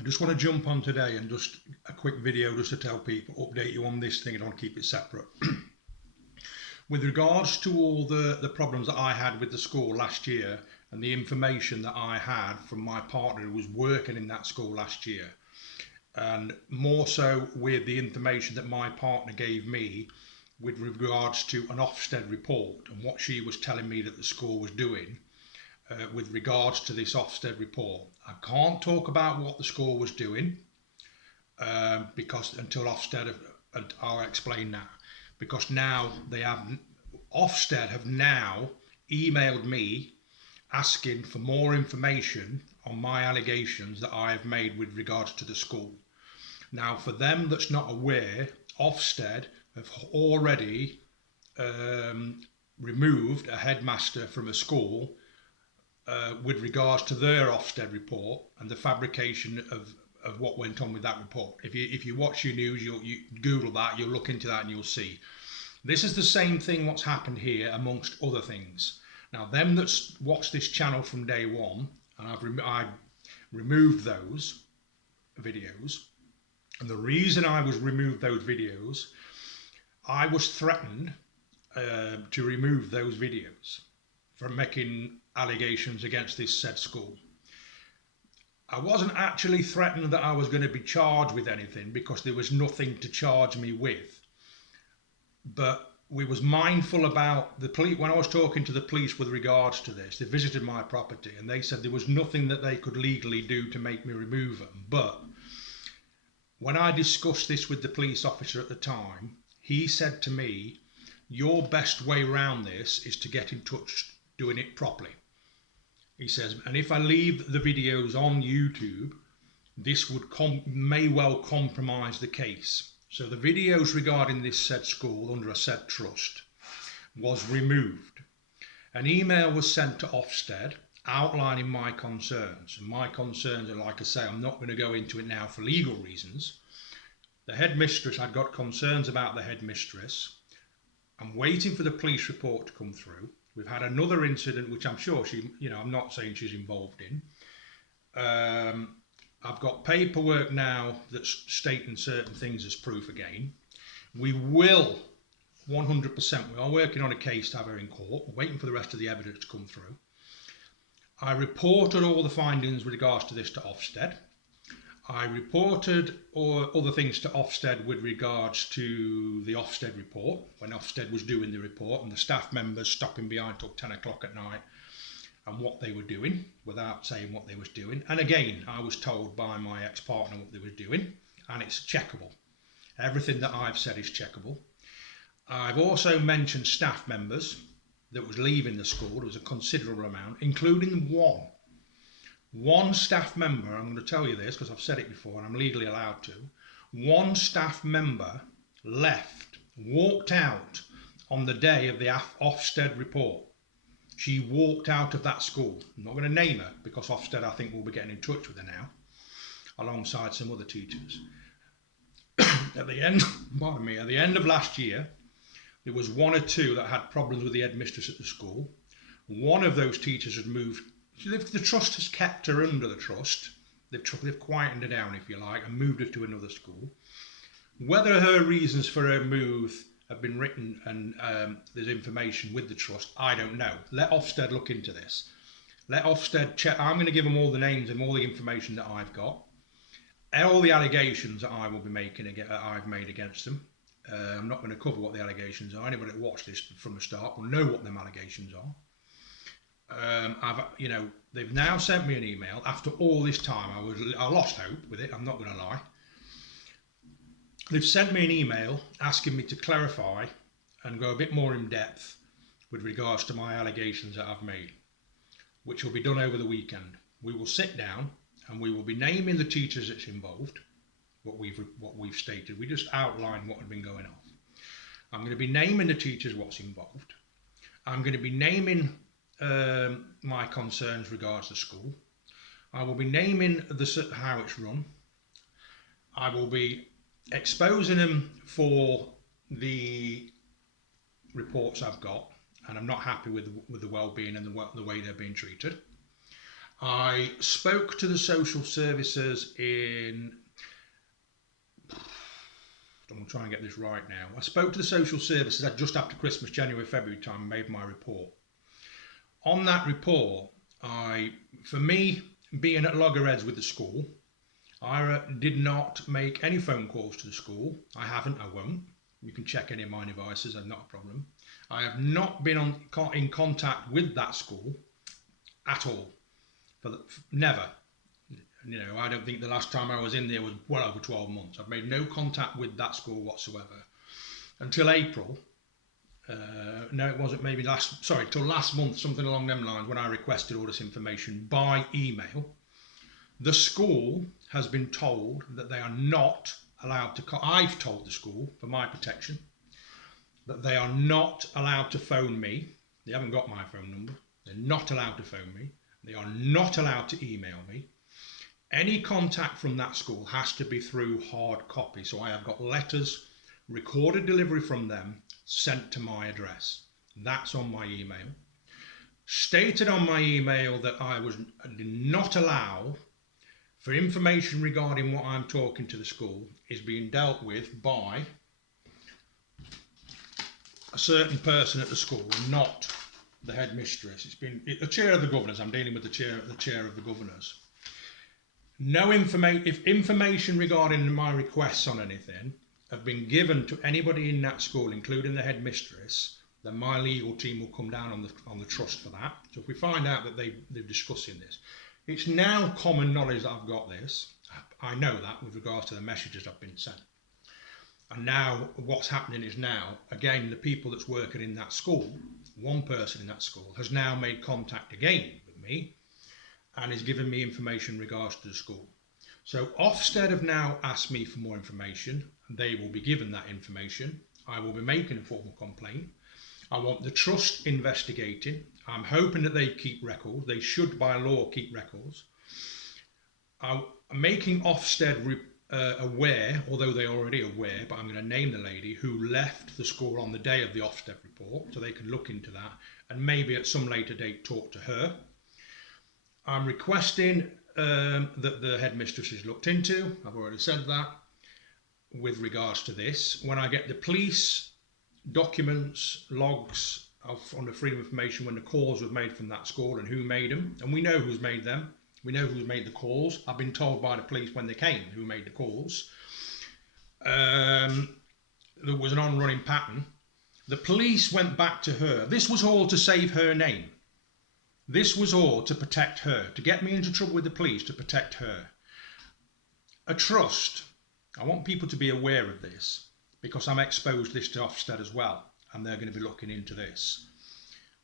I just want to jump on today and just a quick video just to tell people, update you on this thing. I don't want to keep it separate. With regards to all the problems that I had with the school last year and the information that I had from my partner who was working in that school last year, and more so with the information that my partner gave me with regards to an Ofsted report and what she was telling me that the school was doing with regards to this Ofsted report. I can't talk about what the school was doing because until Ofsted, I'll explain that. Because now Ofsted have now emailed me asking for more information on my allegations that I have made with regards to the school. Now, for them that's not aware, Ofsted have already removed a headmaster from a school with regards to their Ofsted report and the fabrication of what went on with that report. If you watch your news, you Google that, you'll look into that and you'll see. This is the same thing what's happened here amongst other things. Now, them that's watched this channel from day one, and I removed those videos, and the reason I was removed those videos, I was threatened to remove those videos from making allegations against this said school. I wasn't actually threatened that I was going to be charged with anything because there was nothing to charge me with. But we was mindful about the police. When I was talking to the police with regards to this, they visited my property and they said there was nothing that they could legally do to make me remove them. But when I discussed this with the police officer at the time, he said to me, your best way around this is to get in touch doing it properly. He says, and if I leave the videos on YouTube, this would may well compromise the case. So the videos regarding this said school under a said trust was removed. An email was sent to Ofsted outlining my concerns. And my concerns are, like I say, I'm not going to go into it now for legal reasons. The headmistress, I'd got concerns about the headmistress. I'm waiting for the police report to come through. We've had another incident, which I'm sure I'm not saying she's involved in. I've got paperwork now that's stating certain things as proof again. We will, 100%, we are working on a case to have her in court. We're waiting for the rest of the evidence to come through. I reported all the findings with regards to this to Ofsted. I reported other things to Ofsted with regards to the Ofsted report, when Ofsted was doing the report and the staff members stopping behind till 10 o'clock at night and what they were doing without saying what they was doing. And again, I was told by my ex-partner what they were doing, and it's checkable. Everything that I've said is checkable. I've also mentioned staff members that was leaving the school. There was a considerable amount, including one staff member. I'm going to tell you this because I've said it before and I'm legally allowed to. One staff member left, walked out on the day of the Ofsted report. She walked out of that school. I'm not going to name her because Ofsted, I think, will be getting in touch with her now, alongside some other teachers. At the end of last year, there was one or two that had problems with the headmistress at the school. One of those teachers had moved. The trust has kept her under the trust. They've quietened her down, if you like, and moved her to another school. Whether her reasons for her move have been written and there's information with the trust, I don't know. Let Ofsted look into this. Let Ofsted check. I'm going to give them all the names and all the information that I've got, all the allegations that I will be making, I've made against them. I'm not going to cover what the allegations are. Anybody that watched this from the start will know what them allegations are. They've now sent me an email after all this time. I lost hope with it, I'm not going to lie. They've sent me an email asking me to clarify and go a bit more in depth with regards to my allegations that I've made, which will be done over the weekend. We will sit down and we will be naming the teachers that's involved, what we've stated. We just outlined what had been going on. I'm going to be naming the teachers what's involved. I'm going to be naming my concerns regards to school. I will be naming how it's run. I will be exposing them for the reports I've got, and I'm not happy with the well-being and the way they're being treated. I spoke to the social services I'm trying to get this right now. I spoke to the social services just after Christmas, January, February time, and made my report. On that report, for me, being at loggerheads with the school, I did not make any phone calls to the school. I haven't, I won't. You can check any of my devices, I've not a problem. I have not been in contact with that school at all. Never. I don't think the last time I was in there was well over 12 months. I've made no contact with that school whatsoever until April. No, it wasn't. Maybe till last month, something along them lines, when I requested all this information by email. The school has been told that they are not allowed to. I've told the school, for my protection, that they are not allowed to phone me. They haven't got my phone number. They're not allowed to phone me. They are not allowed to email me. Any contact from that school has to be through hard copy. So I have got letters, recorded delivery from them, sent to my address. That's on my email. Stated on my email that I did not allow for information regarding what I'm talking to the school is being dealt with by a certain person at the school, not the headmistress. It's been the chair of the governors. I'm dealing with the chair of the governors. No information. If information regarding my requests on anything have been given to anybody in that school, including the headmistress, then my legal team will come down on the trust for that. So if we find out that they're discussing this, it's now common knowledge that I've got this. I know that with regards to the messages I've been sent. And now what's happening is now, again, the people that's working in that school, one person in that school has now made contact again with me and is giving me information in regards to the school. So Ofsted have now asked me for more information. They will be given that information. I will be making a formal complaint. I want the trust investigating. I'm hoping that they keep records. They should, by law, keep records. I'm making Ofsted aware, although they're already aware, but I'm going to name the lady who left the school on the day of the Ofsted report, so they can look into that and maybe at some later date talk to her. I'm requesting that the headmistress is looked into. I've already said that with regards to this. When I get the police documents, logs on the freedom of information when the calls were made from that school and who made them, and we know who's made them. We know who's made the calls. I've been told by the police when they came who made the calls. There was an on-running pattern. The police went back to her. This was all to save her name. This was all to protect her, to get me into trouble with the police, to protect her. A trust. I want people to be aware of this because I'm exposed this to Ofsted as well, and they're going to be looking into this.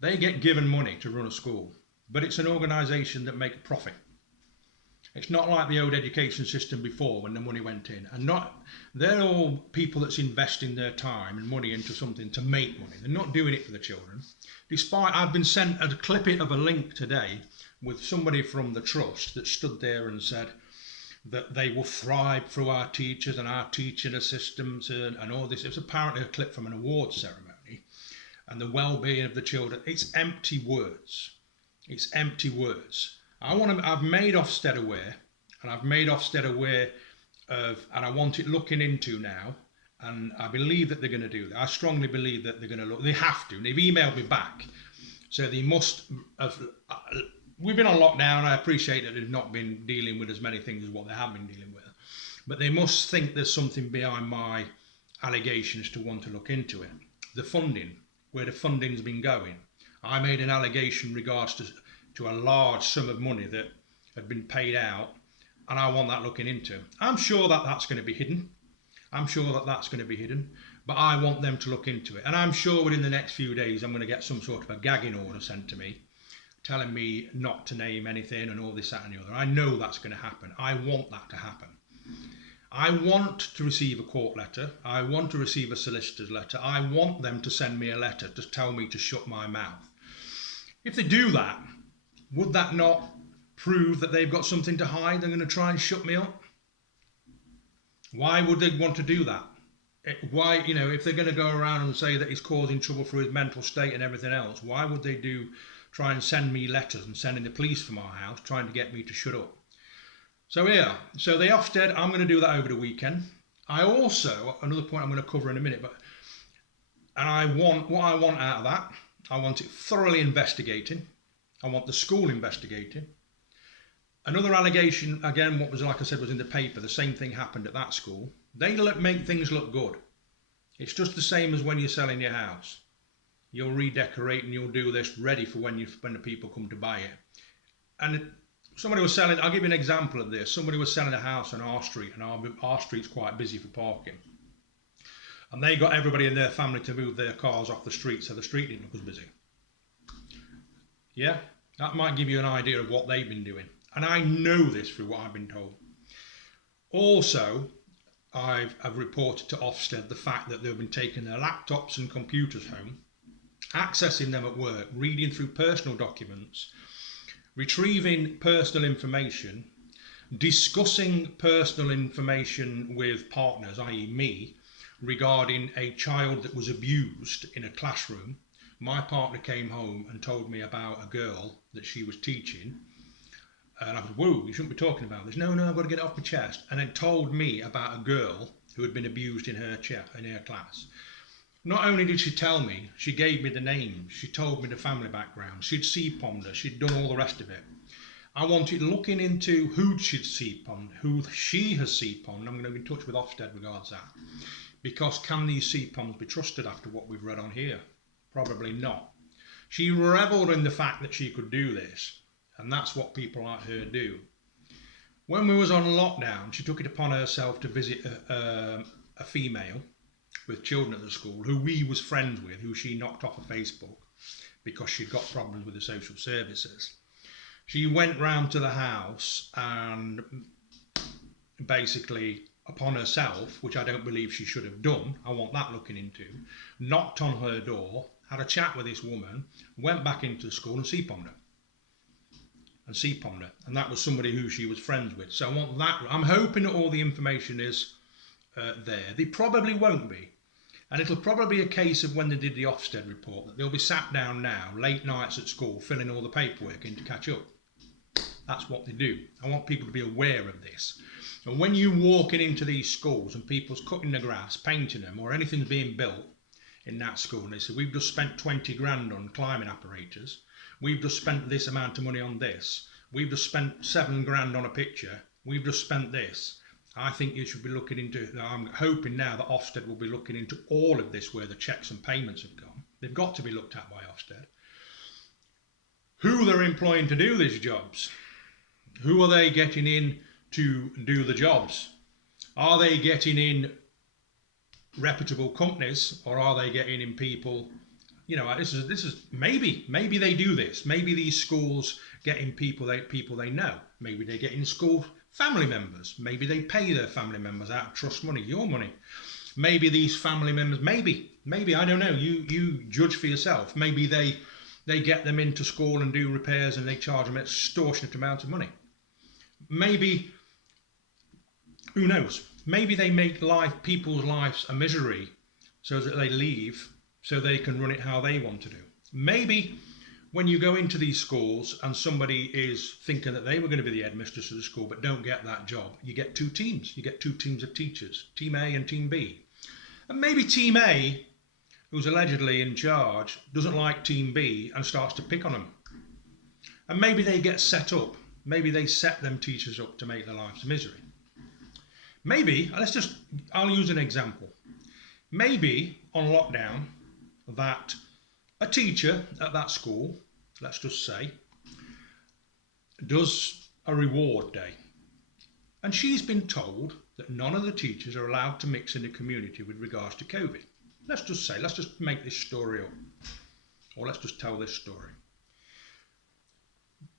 They get given money to run a school, but it's an organisation that make a profit. It's not like the old education system before when the money went in. They're all people that's investing their time and money into something to make money. They're not doing it for the children. Despite I've been sent a clip of a link today with somebody from the trust that stood there and said that they will thrive through our teachers and our teaching assistants and all this. It was apparently a clip from an awards ceremony and the well-being of the children. It's empty words. It's empty words. I've made Ofsted aware, and I've made Ofsted aware of, and I want it looking into now, and I believe that they're going to do that. I strongly believe that they're going to look. They have to. They've emailed me back, so they must have. We've been on lockdown. I appreciate that they've not been dealing with as many things as what they have been dealing with, but they must think there's something behind my allegations to want to look into it. The funding, where the funding's been going. I made an allegation in regards to a large sum of money that had been paid out, and I want that looking into. I'm sure that that's going to be hidden. But I want them to look into it. And I'm sure within the next few days I'm going to get some sort of a gagging order sent to me, telling me not to name anything and all this, that and the other. I know that's going to happen. I want that to happen. I want to receive a court letter. I want to receive a solicitor's letter. I want them to send me a letter to tell me to shut my mouth. If they do that, would that not prove that they've got something to hide? They're going to try and shut me up. Why would they want to do that? Why, if they're going to go around and say that he's causing trouble for his mental state and everything else, why would they try and send me letters and sending the police from our house, trying to get me to shut up. So yeah, so the Ofsted, I'm going to do that over the weekend. I also, another point I'm going to cover in a minute, and I want, what I want out of that, I want it thoroughly investigating. I want the school investigating. Another allegation, again, what was, like I said, was in the paper, the same thing happened at that school. They make things look good. It's just the same as when you're selling your house. You'll redecorate and you'll do this ready for when the people come to buy it. And somebody was selling, I'll give you an example of this. Somebody was selling a house on our street, and our street's quite busy for parking. And they got everybody in their family to move their cars off the street so the street didn't look as busy. Yeah, that might give you an idea of what they've been doing. And I know this through what I've been told. Also, I've reported to Ofsted the fact that they've been taking their laptops and computers home, accessing them at work, reading through personal documents, retrieving personal information, discussing personal information with partners, i.e. me, regarding a child that was abused in a classroom. My partner came home and told me about a girl that she was teaching. And I said, whoa, you shouldn't be talking about this. No, I've got to get it off my chest. And then told me about a girl who had been abused in her class. Not only did she tell me, she gave me the names. She told me the family background. She'd CPOM'd her. She'd done all the rest of it. I wanted looking into who she'd CPOM'd, who she has CPOM'd. I'm going to be in touch with Ofsted regards that. Because can these CPOMs be trusted after what we've read on here? Probably not. She revelled in the fact that she could do this. And that's what people like her do. When we was on lockdown, she took it upon herself to visit a female with children at the school who we was friends with, who she knocked off of Facebook because she'd got problems with the social services. She went round to the house and basically upon herself, which I don't believe she should have done, I want that looking into, knocked on her door, had a chat with this woman, went back into the school and CPOM'd her. And that was somebody who she was friends with. So I want that. I'm hoping that all the information is there. They probably won't be. And it'll probably be a case of when they did the Ofsted report, that they'll be sat down now, late nights at school, filling all the paperwork in to catch up. That's what they do. I want people to be aware of this. And when you're walking into these schools and people's cutting the grass, painting them, or anything's being built in that school, and they say, we've just spent 20 grand on climbing apparatus, we've just spent this amount of money on this, we've just spent 7 grand on a picture, we've just spent this. I think you should be looking into, I'm hoping now that Ofsted will be looking into all of this where the checks and payments have gone. They've got to be looked at by Ofsted. Who they're employing to do these jobs. Who are they getting in to do the jobs? Are they getting in reputable companies, or are they getting in people? You know, this is maybe they do this. Maybe these schools get in people they know. Maybe they get in school family members. Maybe they pay their family members out of trust money, your money. Maybe these family members, maybe I don't know. You judge for yourself. Maybe they get them into school and do repairs and they charge them an extortionate amount of money. Maybe, who knows? Maybe they make people's lives a misery so that they leave so they can run it how they want to do. Maybe when you go into these schools and somebody is thinking that they were going to be the headmistress of the school but don't get that job, you get two teams. You get two teams of teachers, Team A and Team B. And maybe Team A, who's allegedly in charge, doesn't like Team B and starts to pick on them. And maybe they get set up. Maybe they set them teachers up to make their lives a misery. Maybe, I'll use an example. Maybe on lockdown that a teacher at that school, let's just say, does a reward day. And she's been told that none of the teachers are allowed to mix in the community with regards to COVID. Let's just make this story up. Or let's just tell this story.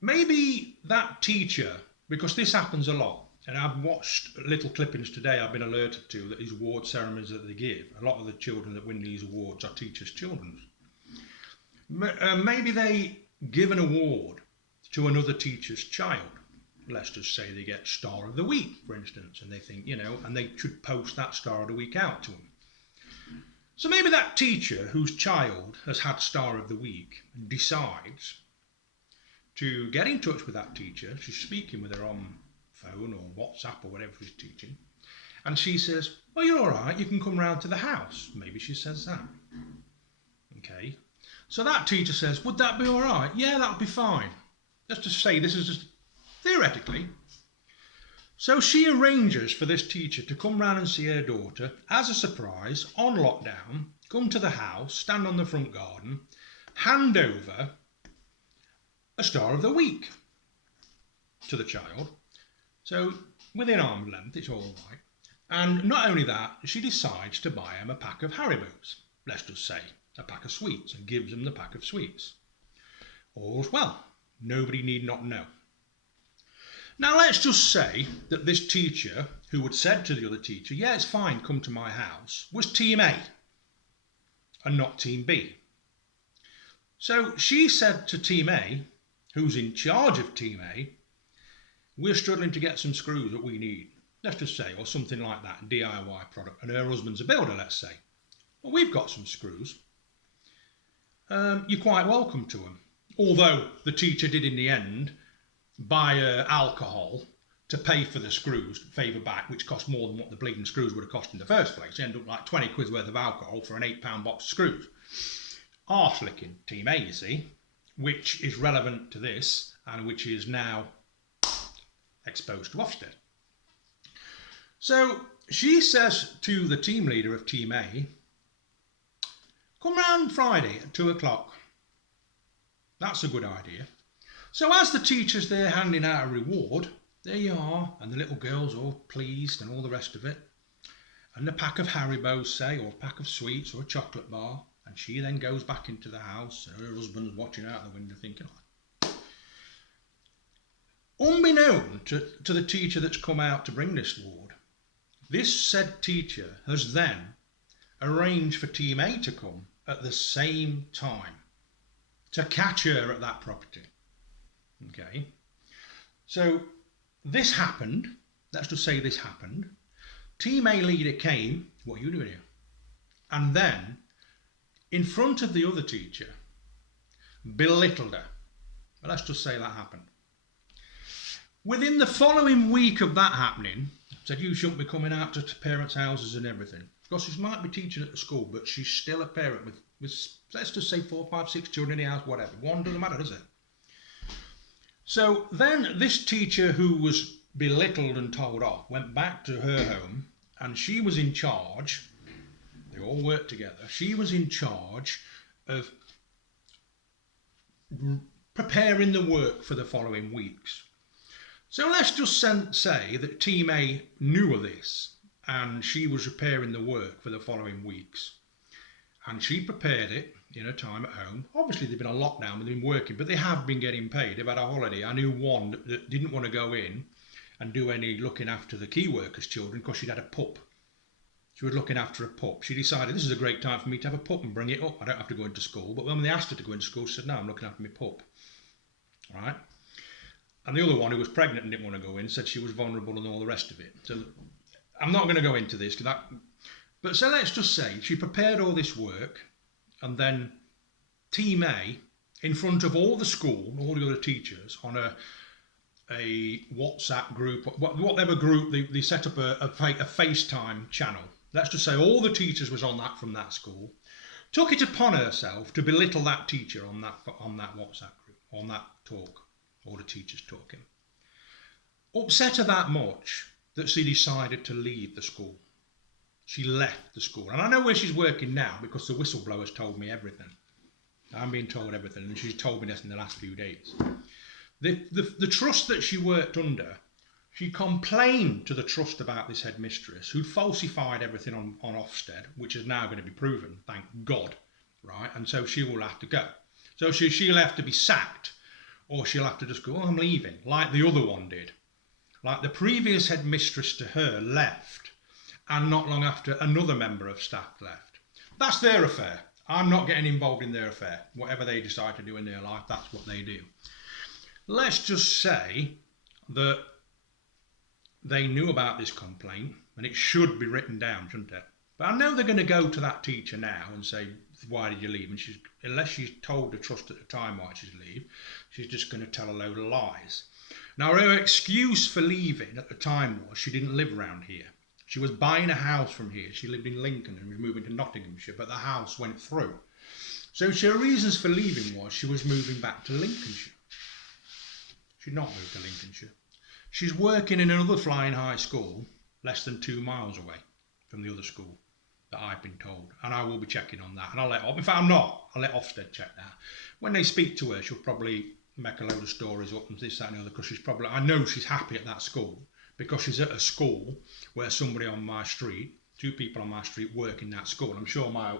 Maybe that teacher, because this happens a lot, and I've watched little clippings today I've been alerted to that these award ceremonies that they give, a lot of the children that win these awards are teachers' children. Maybe they give an award to another teacher's child. Let's just say they get Star of the Week, for instance, and they think, and they should post that Star of the Week out to them. So maybe that teacher whose child has had Star of the Week decides to get in touch with that teacher. She's speaking with her on phone or WhatsApp or whatever she's teaching. And she says, well, you're all right, you can come round to the house. Maybe she says that. Okay. So that teacher says, would that be all right? Yeah, that'll be fine. Let's just say this is just theoretically. So she arranges for this teacher to come round and see her daughter as a surprise on lockdown, come to the house, stand on the front garden, hand over a Star of the Week to the child. So within arm's length, it's all right. And not only that, she decides to buy him a pack of Haribos. Let's just say a pack of sweets, and gives him the pack of sweets. All's well. Nobody need not know. Now let's just say that this teacher, who had said to the other teacher, yeah, it's fine, come to my house, was Team A and not Team B. So she said to Team A, who's in charge of Team A, we're struggling to get some screws that we need, let's just say, or something like that, DIY product, and her husband's a builder, let's say. Well, we've got some screws. You're quite welcome to them. Although the teacher did in the end buy alcohol to pay for the screws, favour back, which cost more than what the bleeding screws would have cost in the first place. You end up like 20 quid worth of alcohol for an £8 box of screws. Arse-licking Team A, you see, which is relevant to this and which is now exposed to Ofsted. So she says to the team leader of Team A, come round Friday at 2 o'clock. That's a good idea. So as the teacher's there handing out a reward, there you are, and the little girl's all pleased and all the rest of it, and a pack of Haribos, say, or a pack of sweets or a chocolate bar, and she then goes back into the house, and her husband's watching out the window thinking, oh. Unbeknown to the teacher that's come out to bring this reward, this said teacher has then arranged for Team A to come at the same time to catch her at that property. Okay, so this happened. Let's just say this happened. Team A leader came, what are you doing here? And then, in front of the other teacher, belittled her. Well, let's just say that happened. Within the following week of that happening, said you shouldn't be coming out to parents' houses and everything. Because she might be teaching at the school, but she's still a parent with let's just say 4, 5, 6 children in the house, whatever. One doesn't matter, does it? So then this teacher who was belittled and told off went back to her home, and she was in charge. They all worked together. She was in charge of preparing the work for the following weeks. So let's just say that Team A knew of this, and she was preparing the work for the following weeks. And she prepared it in her time at home. Obviously, they've been on lockdown, they've been working, but they have been getting paid. They've had a holiday. I knew one that didn't want to go in and do any looking after the key workers' children because she'd had a pup. She was looking after a pup. She decided this is a great time for me to have a pup and bring it up. I don't have to go into school. But when they asked her to go into school, she said, no, I'm looking after my pup. All right? And the other one, who was pregnant and didn't want to go in, said she was vulnerable and all the rest of it. So I'm not going to go into this. But so let's just say she prepared all this work, and then Team A, in front of all the school, all the other teachers, on a WhatsApp group, whatever group, they set up a FaceTime channel. Let's just say all the teachers was on that from that school, took it upon herself to belittle that teacher on that WhatsApp group, on that talk, all the teachers talking. Upset her that much that she decided to leave the school. She left the school. And I know where she's working now because the whistleblower's told me everything. I'm being told everything, and she's told me this in the last few days. The trust that she worked under, she complained to the trust about this headmistress who'd falsified everything on Ofsted, which is now going to be proven, thank God, right? And so she will have to go. So she'll have to be sacked, or she'll have to just go, oh, I'm leaving, like the other one did. Like the previous headmistress to her left, and not long after another member of staff left. That's their affair. I'm not getting involved in their affair. Whatever they decide to do in their life, that's what they do. Let's just say that they knew about this complaint, and it should be written down, shouldn't it? But I know they're going to go to that teacher now and say, why did you leave? And unless she's told the trust at the time why she's leave, she's just going to tell a load of lies. Now, her excuse for leaving at the time was she didn't live around here. She was buying a house from here. She lived in Lincoln and was moving to Nottinghamshire, but the house went through. So her reasons for leaving was she was moving back to Lincolnshire. She'd not moved to Lincolnshire. She's working in another flying high school less than 2 miles away from the other school that I've been told, and I will be checking on that. And in fact, I'll let Ofsted check that. When they speak to her, she'll probably make a load of stories up and this, that, and the other, because I know she's happy at that school, because she's at a school where somebody on my street, 2 people on my street work in that school. I'm sure my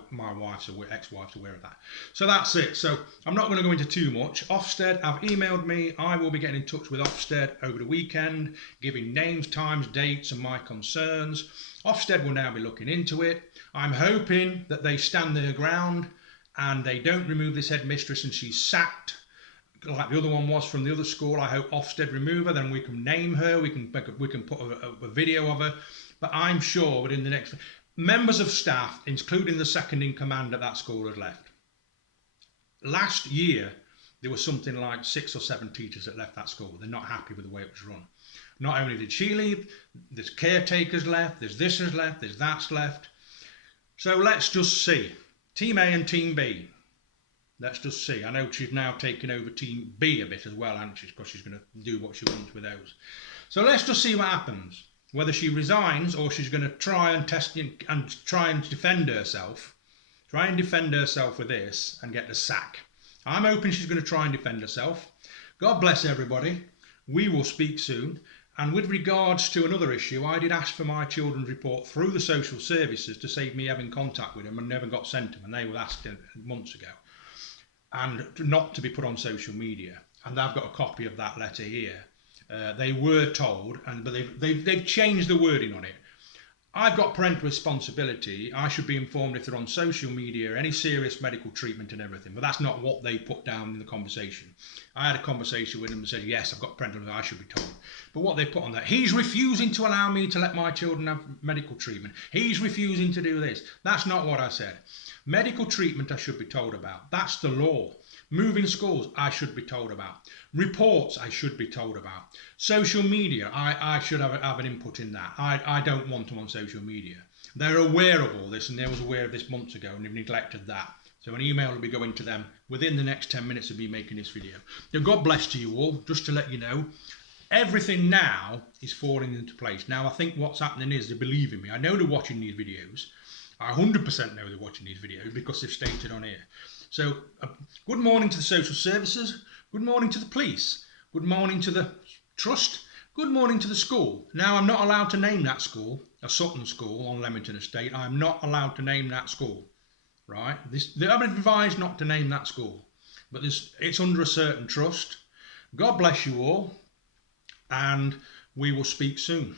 ex-wife's aware of that. So that's it. So I'm not going to go into too much. Ofsted have emailed me. I will be getting in touch with Ofsted over the weekend, giving names, times, dates and my concerns. Ofsted will now be looking into it. I'm hoping that they stand their ground and they don't remove this headmistress and she's sacked like the other one was from the other school. I hope Ofsted remove her, then we can name her, we can put a video of her. But I'm sure within the next... Members of staff, including the second in command at that school, had left. Last year, there was something like 6 or 7 teachers that left that school. They're not happy with the way it was run. Not only did she leave, there's caretakers left, there's this has left, there's that's left. So let's just see. Team A and Team B. Let's just see. I know she's now taken over Team B a bit as well, hasn't she? Because she's going to do what she wants with those. So let's just see what happens. Whether she resigns or she's going to try and try and defend herself. Try and defend herself with this and get the sack. I'm hoping she's going to try and defend herself. God bless everybody. We will speak soon. And with regards to another issue, I did ask for my children's report through the social services to save me having contact with them, and never got sent them, and they were asked months ago. And not to be put on social media. And I've got a copy of that letter here. They were told, but they've changed the wording on it. I've got parental responsibility. I should be informed if they're on social media, any serious medical treatment and everything. But that's not what they put down in the conversation. I had a conversation with them and said, yes, I've got parental, I should be told. But what they put on there, he's refusing to allow me to let my children have medical treatment. He's refusing to do this. That's not what I said. Medical treatment I should be told about. That's the law. Moving schools, I should be told about. Reports, I should be told about. Social media, I should have an input in that. I don't want them on social media. They're aware of all this, and they was aware of this months ago, and they've neglected that. So an email will be going to them within the next 10 minutes of me making this video. Now, God bless to you all, just to let you know. Everything now is falling into place. Now, I think what's happening is they're believing me. I know they're watching these videos. I 100% know they're watching these videos because they've stated on here. So, good morning to the social services, good morning to the police, good morning to the trust, good morning to the school. Now, I'm not allowed to name that school, a Sutton school on Leamington Estate. I'm not allowed to name that school, right? I've been advised not to name that school, but it's under a certain trust. God bless you all, and we will speak soon.